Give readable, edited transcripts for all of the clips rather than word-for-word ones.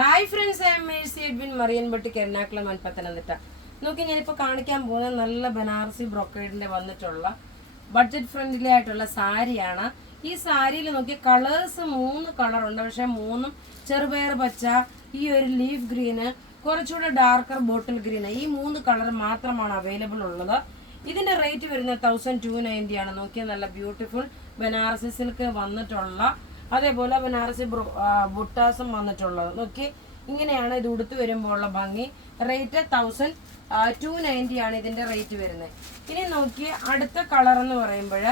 Hi friends, I am Mercy Edwin Mariyanpatti Ernakulam Pathanamthitta. നോക്കി ഞാനിപ്പോൾ കാണിക്കാൻ പോകുന്ന നല്ല ബനാറസി ബ്രൊക്കേഡിൻ്റെ വന്നിട്ടുള്ള ബഡ്ജറ്റ് ഫ്രണ്ട്ലി ആയിട്ടുള്ള സാരിയാണ്. ഈ സാരിയിൽ നോക്കി കളേഴ്സ് 3 കളറുണ്ട്, പക്ഷേ 3 ചെറുപയർ പച്ച, ഈ ഒരു ലീഫ് ഗ്രീന്, കുറച്ചുകൂടെ ഡാർക്കർ ബോട്ടിൽ ഗ്രീന്, ഈ 3 കളർ മാത്രമാണ് അവൈലബിൾ ഉള്ളത്. ഇതിൻ്റെ റേറ്റ് വരുന്നത് 1290 ആണ്. നോക്കിയാൽ നല്ല ബ്യൂട്ടിഫുൾ ബനാറസി സിൽക്ക് വന്നിട്ടുള്ള, അതേപോലെ ബനാറസി ബുട്ടാസും വന്നിട്ടുള്ളത്. നോക്കി ഇങ്ങനെയാണ് ഇത് ഉടുത്ത് വരുമ്പോൾ ഉള്ള ഭംഗി. റേറ്റ് 1290 ആണ് ഇതിൻ്റെ റേറ്റ് വരുന്നത്. ഇനി നോക്കി അടുത്ത കളർ എന്ന് പറയുമ്പോൾ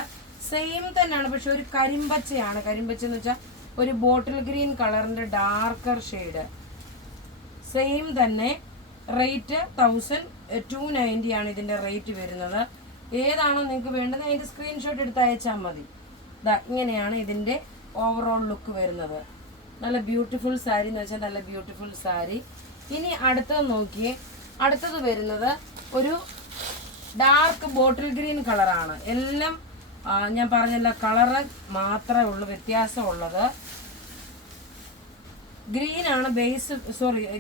സെയിം തന്നെയാണ്, പക്ഷെ ഒരു കരിമ്പച്ചയാണ്. കരിമ്പച്ച എന്ന് വെച്ചാൽ ഒരു ബോട്ടിൽ ഗ്രീൻ കളറിൻ്റെ ഡാർക്കർ ഷെയ്ഡ്. സെയിം തന്നെ റേറ്റ് 1290 ആണ് ഇതിൻ്റെ റേറ്റ് വരുന്നത്. ഏതാണോ നിങ്ങൾക്ക് വേണ്ടത് അതിൻ്റെ സ്ക്രീൻഷോട്ട് എടുത്ത് അയച്ചാൽ മതി. ഇങ്ങനെയാണ് ഇതിൻ്റെ ഓവറോൾ ലുക്ക് വരുന്നത്. നല്ല ബ്യൂട്ടിഫുൾ സാരി എന്ന് വെച്ചാൽ നല്ല ബ്യൂട്ടിഫുൾ സാരി. ഇനി അടുത്തത് നോക്കിയേ, അടുത്തത് വരുന്നത് ഒരു ഡാർക്ക് ബോട്ടിൽ ഗ്രീൻ കളറാണ്. എല്ലാം ഞാൻ പറഞ്ഞല്ല, കളറ് മാത്രമേ ഉള്ളൂ വ്യത്യാസമുള്ളത്. ഗ്രീനാണ് ബേസ്,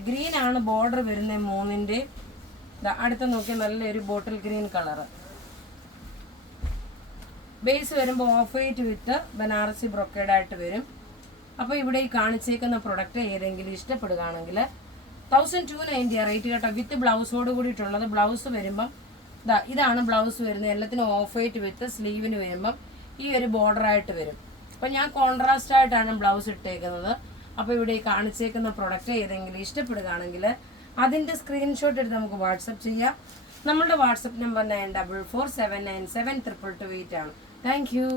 ഗ്രീനാണ് ബോർഡർ വരുന്നത് 3ൻ്റെ. അടുത്ത നോക്കിയാൽ നല്ലൊരു ബോട്ടിൽ ഗ്രീൻ കളറ്. ബേസ് വരുമ്പോൾ ഓഫ് വൈറ്റ് വിത്ത് ബനാറസി ബ്രൊക്കേഡായിട്ട് വരും. അപ്പോൾ ഇവിടെ ഈ കാണിച്ചേക്കുന്ന പ്രൊഡക്റ്റ് ഏതെങ്കിലും ഇഷ്ടപ്പെടുകയാണെങ്കിൽ 1290 റേറ്റ് കേട്ടോ, വിത്ത് ബ്ലൗസോട് കൂടിയിട്ടുള്ളത്. ബ്ലൗസ് വരുമ്പം ഇതാണ് ബ്ലൗസ് വരുന്നത്. എല്ലാത്തിനും ഓഫ് വൈറ്റ് വിത്ത് സ്ലീവിന് വരുമ്പം ഈ ഒരു ബോർഡറായിട്ട് വരും. അപ്പോൾ ഞാൻ കോൺട്രാസ്റ്റ് ആയിട്ടാണ് ബ്ലൗസ് ഇട്ടേക്കുന്നത്. അപ്പോൾ ഇവിടെ ഈ കാണിച്ചേക്കുന്ന പ്രൊഡക്റ്റ് ഏതെങ്കിലും ഇഷ്ടപ്പെടുകയാണെങ്കിൽ അതിൻ്റെ സ്ക്രീൻഷോട്ട് എടുത്ത് നമുക്ക് വാട്സപ്പ് ചെയ്യാം. നമ്മളുടെ വാട്സപ്പ് നമ്പർ 9447972228 ആണ്. Thank you.